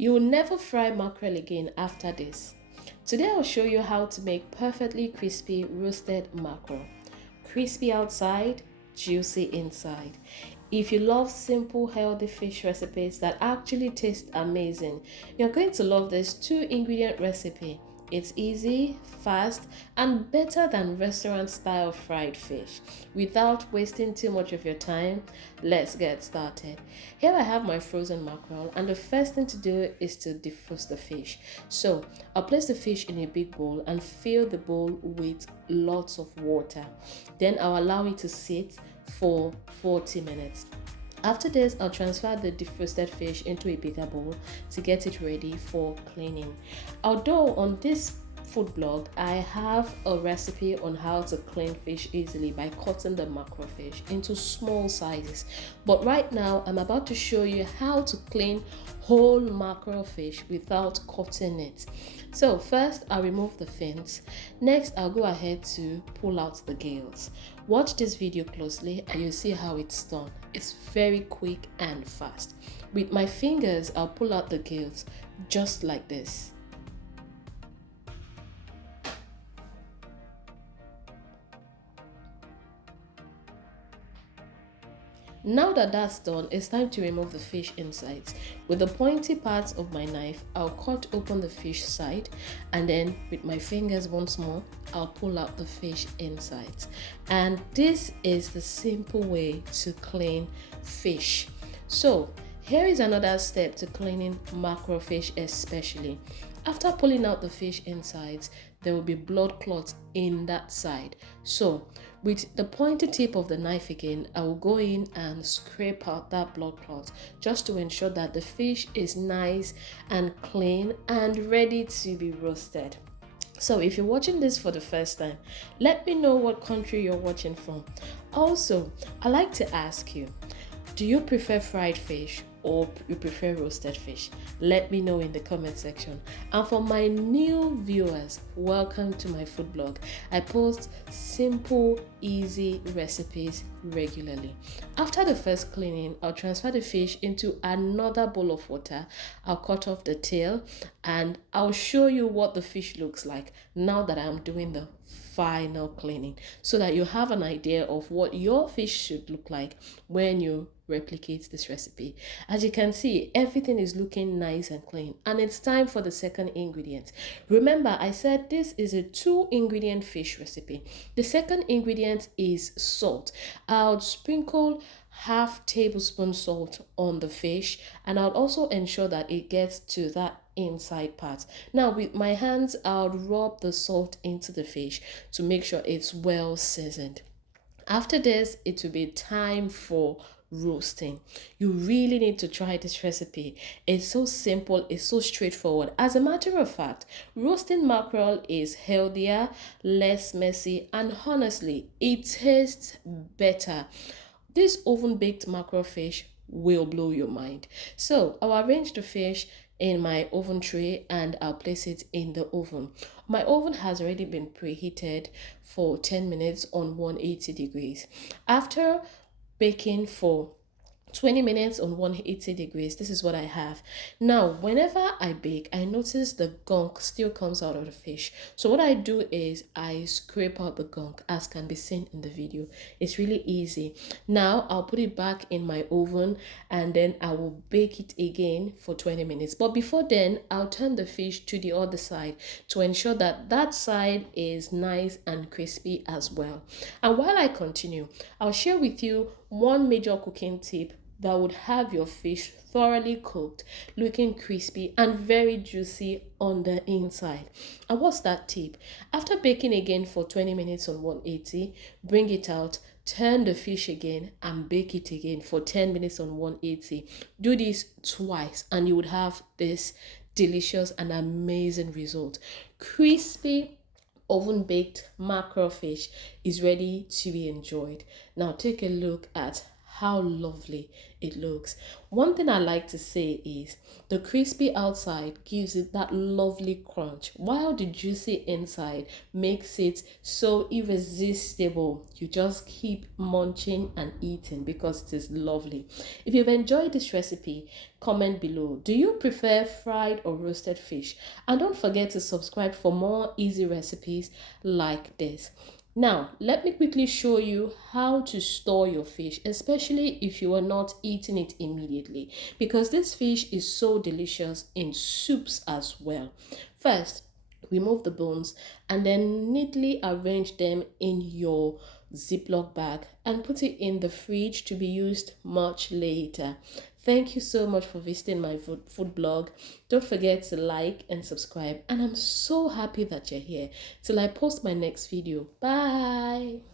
You will never fry mackerel again after this. Today I'll show you how to make perfectly crispy roasted mackerel. Crispy outside, juicy inside. If you love simple, healthy fish recipes that actually taste amazing, you're going to love this 2 ingredient recipe. It's easy, fast, and better than restaurant style fried fish. Without wasting too much of your time, let's get started. Here I have my frozen mackerel, and the first thing to do is to defrost the fish. So I'll place the fish in a big bowl and fill the bowl with lots of water. Then I'll allow it to sit for 40 minutes. After this, I'll transfer the defrosted fish into a bigger bowl to get it ready for cleaning. Although on this food blog, I have a recipe on how to clean fish easily by cutting the mackerel fish into small sizes. But right now, I'm about to show you how to clean whole mackerel fish without cutting it. So first, I'll remove the fins. Next, I'll go ahead to pull out the gills. Watch this video closely and you'll see how it's done. It's very quick and fast. With my fingers, I'll pull out the gills just like this. Now that that's done, it's time to remove the fish insides. With the pointy parts of my knife, I'll cut open the fish side, and then with my fingers once more, I'll pull out the fish insides. And this is the simple way to clean fish. So here is another step to cleaning mackerel fish especially. After pulling out the fish insides, there will be blood clots in that side. So with the pointed tip of the knife again, I will go in and scrape out that blood clot just to ensure that the fish is nice and clean and ready to be roasted. So if you're watching this for the first time, let me know what country you're watching from. Also, I like to ask you, do you prefer fried fish or you prefer roasted fish? Let me know in the comment section. And for my new viewers, welcome to my food blog. I post simple, easy recipes regularly. After the first cleaning, I'll transfer the fish into another bowl of water. I'll cut off the tail and I'll show you what the fish looks like now that I'm doing the final cleaning, so that you have an idea of what your fish should look like when you replicate this recipe. As you can see, everything is looking nice and clean, and it's time for the second ingredient. Remember, I said this is a 2 ingredient fish recipe. The second ingredient is salt. I'll sprinkle half tablespoon salt on the fish, and I'll also ensure that it gets to that inside part. Now with my hands, I'll rub the salt into the fish to make sure it's well seasoned. After this, it will be time for roasting. You really need to try this recipe. It's so simple, it's so straightforward. As a matter of fact, roasting mackerel is healthier, less messy, and honestly, it tastes better. This oven baked mackerel fish will blow your mind. So I'll arrange the fish in my oven tray and I'll place it in the oven. My oven has already been preheated for 10 minutes on 180 degrees. After baking for 20 minutes on 180 degrees, this is what I have. Now whenever I bake, I notice the gunk still comes out of the fish. So what I do is I scrape out the gunk, as can be seen in the video. It's really easy. Now I'll put it back in my oven and then I will bake it again for 20 minutes. But before then, I'll turn the fish to the other side to ensure that that side is nice and crispy as well. And while I continue, I'll share with you one major cooking tip that would have your fish thoroughly cooked, looking crispy and very juicy on the inside. And what's that tip? After baking again for 20 minutes on 180, bring it out, turn the fish again and bake it again for 10 minutes on 180. Do this twice and you would have this delicious and amazing result. Crispy oven baked mackerel fish is ready to be enjoyed. Now take a look at how lovely it looks. One thing I like to say is the crispy outside gives it that lovely crunch, while the juicy inside makes it so irresistible. You just keep munching and eating because it is lovely. If you've enjoyed this recipe, comment below. Do you prefer fried or roasted fish? And don't forget to subscribe for more easy recipes like this. Now, let me quickly show you how to store your fish, especially if you are not eating it immediately, because this fish is so delicious in soups as well. First, remove the bones and then neatly arrange them in your Ziploc bag and put it in the fridge to be used much later. Thank you so much for visiting my food blog. Don't forget to like and subscribe, and I'm so happy that you're here. Till I post my next video. Bye.